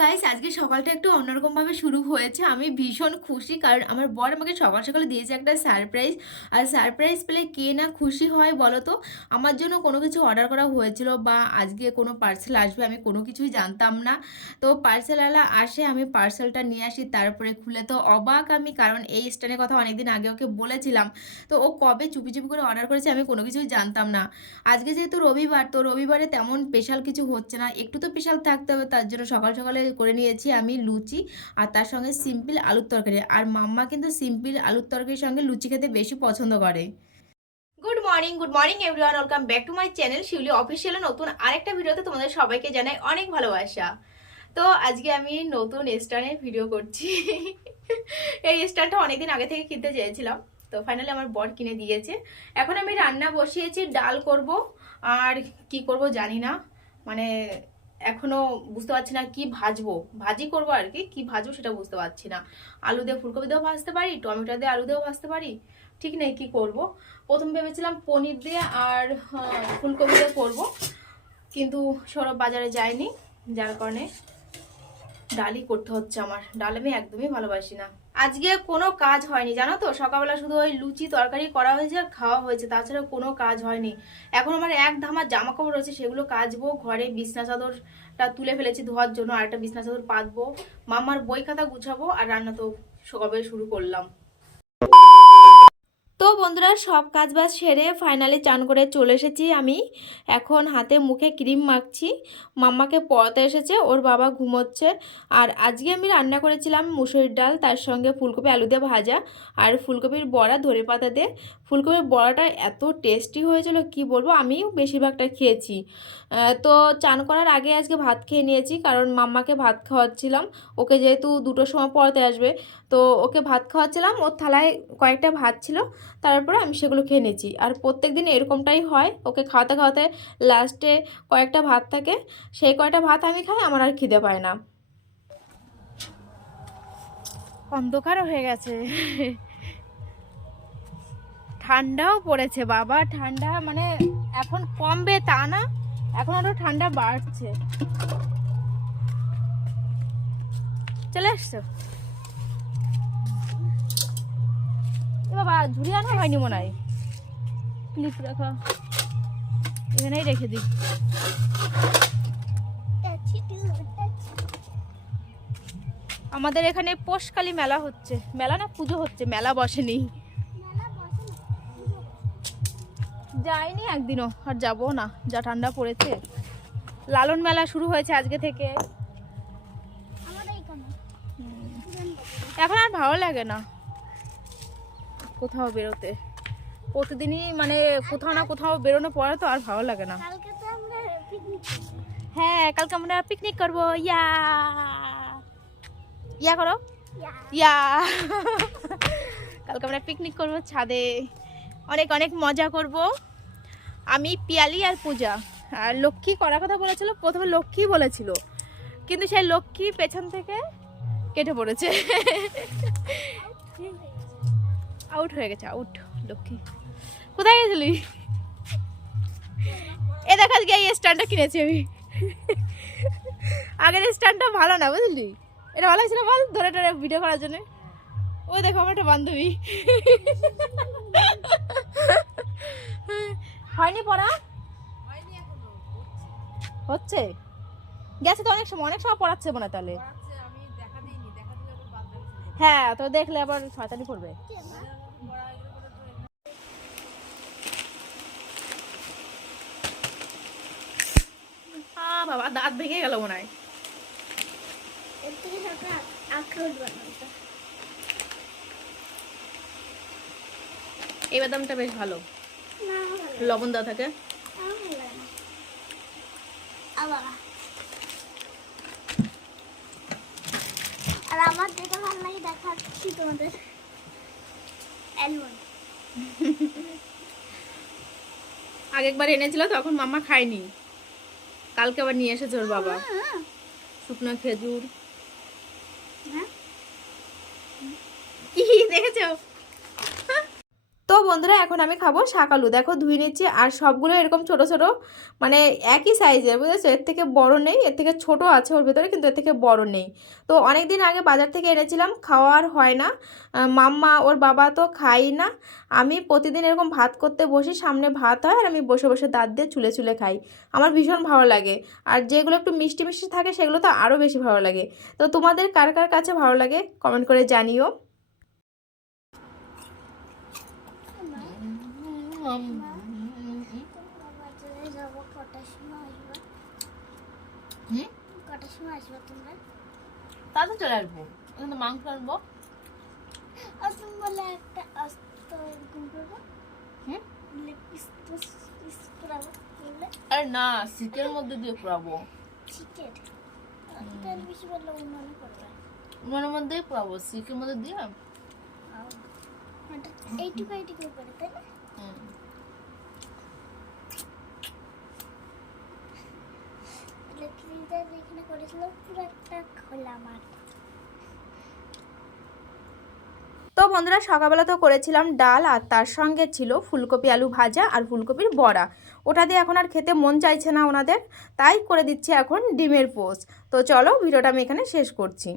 Guys আজকে সকালটা একটু অন্যরকমভাবে শুরু হয়েছে। আমি ভীষণ খুশি কারণ আমার বর আমাকে সকাল সকালে দিয়েছে একটা সারপ্রাইজ। আর সারপ্রাইজ পেলে কে না খুশি হয় বলো তো। আমার জন্য কোনো কিছু অর্ডার করা হয়েছিল বা আজকে কোনো পার্সেল আসবে, আমি কোনো কিছুই জানতাম না। তো পার্সেলওয়ালা আসে, আমি পার্সেলটা নিয়ে আসি, তারপরে খুলে তো অবাক আমি, কারণ এই স্ট্যান্ডের কথা অনেকদিন আগে ওকে বলেছিলাম। তো ও কবে চুপি চুপি করে অর্ডার করেছে আমি কোনো কিছুই জানতাম না। আজকে যেহেতু রবিবার, তো রবিবারে তেমন স্পেশাল কিছু হচ্ছে না, একটু তো স্পেশাল থাকতে হবে, তার জন্য সকাল সকালে করে নিয়েছি আমি লুচি আর তার সঙ্গে সিম্পল আলুর তরকারি। আর মাম্মা কিন্তু সিম্পল আলুর তরকারির সঙ্গে লুচি খেতে বেশি পছন্দ করে। Good morning everyone, welcome back to my channel Shiuli official. নতুন আরেকটা ভিডিওতে তোমাদের সবাইকে জানাই অনেক ভালোবাসা। তো আজকে আমি নতুন স্ট্যান্ডে ভিডিও করছি। এই স্ট্যান্ডটা অনেকদিন আগে থেকে কিনতে চেয়েছিলাম, তো ফাইনালি আমার বর কিনে দিয়েছে। এখন আমি রান্না বসিয়েছি, ডাল করব আর কি করব জানি না, মানে এখনো বুঝতে পারছি না কি ভাজবো। ভাজি করবো আর কি, কি ভাজবো সেটা বুঝতে পারছি না। আলু দিয়ে ফুলকপি দিয়েও ভাজতে পারি, টমেটো দিয়ে আলু দিয়েও ভাজতে পারি, ঠিক নেই কি করব। প্রথম ভেবেছিলাম পনির দিয়ে আর ফুলকপি দিয়ে করবো, কিন্তু সৌরভ বাজারে যায়নি, যার কারণে ডালই করতে হচ্ছে আমার। ডাল আমি একদমই ভালোবাসি না। আজকে কোনো কাজ হয়নি জানো তো, সকালবেলা শুধু ওই লুচি তরকারি করা হয়েছে আর খাওয়া হয়েছে, তাছাড়া কোনো কাজ হয়নি। এখন আমার এক ধামা জামা কাপড় রয়েছে, সেগুলো কাচবো। ঘরে বিছনা চাদরটা তুলে ফেলেছি ধোয়ার জন্য, আর একটা বিছনা চাদর পাতবো। মামার বই খাতা গুছাবো, আর রান্না তো সকালে শুরু করলাম। তো বন্ধুরা, সব কাজ বাজ সেরে ফাইনালি চান করে চলে এসেছি আমি। এখন হাতে মুখে ক্রিম মাখছি। মাম্মাকে পড়াতে এসেছে, ওর বাবা ঘুমোচ্ছে। আর আজকে আমি রান্না করেছিলাম মুসুরির ডাল, তার সঙ্গে ফুলকপি আলু দিয়ে ভাজা আর ফুলকপির বড়া ধনেপাতা দিয়ে। ফুলকপির বড়াটা এত টেস্টি হয়েছিল কি বলবো, আমিও বেশিরভাগটা খেয়েছি। তো চান করার আগে আজকে ভাত খেয়ে নিয়েছি, কারণ মাম্মাকে ভাত খাওয়াচ্ছিলাম। ওকে যেহেতু 2টোর সময় পড়াতে আসবে, তো ওকে ভাত খাওয়াচ্ছিলাম। ওর থালায় কয়েকটা ভাত ছিল, তারপরে আমি সেগুলো খেয়ে নিয়েছি। আর প্রত্যেক দিন এরকমটাই হয়, ওকে খাওয়াতে খাওয়াতে লাস্টে কয়েকটা ভাত থাকে, সেই কয়েকটা ভাত আমি খাই, আমার আর খিদে পায় না। অন্ধকারও হয়ে গেছে, ঠান্ডাও পড়েছে বাবা। ঠান্ডা মানে এখন কমবে তা না, এখন আরো ঠান্ডা বাড়ছে। চলে আসছো বাবা, ঝুড়ি আনা হয়নি মনে হয়, ক্লিপ রাখা এখানেই রেখে দিই। আমাদের এখানে পোষকালী মেলা হচ্ছে, মেলা না পুজো হচ্ছে, মেলা বসেনি। যাইনি একদিনও, আর যাবো না, যা ঠান্ডা পড়েছে। লালন মেলা শুরু হয়েছে আজকে থেকে। এখন আর ভালো লাগে না কোথাও বেরোতে, প্রতিদিনই মানে কোথাও না কোথাও বেরোনো পড়ে, তো আর ভালো লাগে না। হ্যাঁ, কালকে আমরা পিকনিক করবো। ইয়া ইয়া করো, ইয়া। কালকে আমরা পিকনিক করবো ছাদে, অনেক অনেক মজা করব। আমি, পিয়ালি আর পূজা। আর লক্ষ্মী করার কথা বলেছিল, প্রথমে লক্ষ্মী বলেছিল, কিন্তু সেই লক্ষ্মী পেছন থেকে কেটে পড়েছে, আউট হয়ে গেছে, আউট লক্ষ্মী। কোথায় গেছিলি? এ দেখা গিয়ে এই স্ট্যান্ডটা কিনেছি আমি। আগের স্ট্যান্ডটা ভালো না বুঝলি, এটা ভালো হয়েছিল বল ধরে ধরে ভিডিও করার জন্য। ওই দেখো আমার একটা বান্ধবী। হয়নি পড়া, হচ্ছে গেছে তো অনেক সময়, অনেক সময় পড়াচ্ছে মনে হয় তাহলে। হ্যাঁ, তো দেখলে আবার শয়তানি পড়বে। বাবা দাঁত ভেঙে গেল মনে হয়। এই বাদামটা বেশ ভালো, লবণ দেওয়া থাকে। আর আমার যেটা ভালো লাগে দেখাচ্ছি তোমাদের, অ্যালমন্ড। আগেরবার এনেছিল তখন মাম্মা খায়নি, কালকে আবার নিয়ে এসেছে ওর বাবা শুকনো খেজুর। কি দেখেছো? তো বন্ধুরা এখন আমি খাবো শাকালু। দেখো ধুয়ে নিচ্ছি আর সবগুলো এরকম ছোট ছোট, মানে একই সাইজের, বুঝেছো? এর থেকে বড় নেই, এর থেকে ছোট আছে ওর ভেতরে, কিন্তু এর থেকে বড় নেই। তো অনেক দিন আগে বাজার থেকে এনেছিলাম, খাওয়ার হয় না। মাম্মা ওর বাবা তো খাই না। আমি প্রতিদিন এরকম ভাত করতে বসি, সামনে ভাত হয় আর আমি বসে বসে দাঁত দিয়ে চুলে চুলে খাই। আমার ভীষণ ভালো লাগে। আর যেগুলো একটু মিষ্টি মিষ্টি থাকে সেগুলো তো আরও বেশি ভালো লাগে। তো তোমাদের কার কার কাছে ভালো লাগে কমেন্ট করে জানিও। বাজারে যাবো কটার সময় আসবে? কটার সময় আসবে তোমরা? তাড়াতাড়ি চলে আসবো, কিন্তু মাংস আনবো। আর তুমি বলে একটা আস্ত এরকম করবো, পিস করাবো বললে আরে না, চিকেনের মধ্যে দিয়ে পোড়াবো। চিকেন তাহলে বেশি বললে মনে করবে। উনানের মধ্যেই পোড়াবো, চিকেনের মধ্যে দিয়ে। এইটুকু এইটুকু করে তাই না? ফ্রিজার যেখানে করেছিলাম পুরো একটা খোলা মাঠ। তো বন্ধুরা সকালবেলা তো করেছিলাম ডাল, আর তার সঙ্গে ছিল ফুলকপি আলু ভাজা আর ফুলকপির বড়া। ওটা দিয়ে এখন আর খেতে মন চাইছে না ওনাদের, তাই করে দিচ্ছি এখন ডিমের পোস্ট। তো চলো ভিডিওটা আমি এখানে শেষ করছি।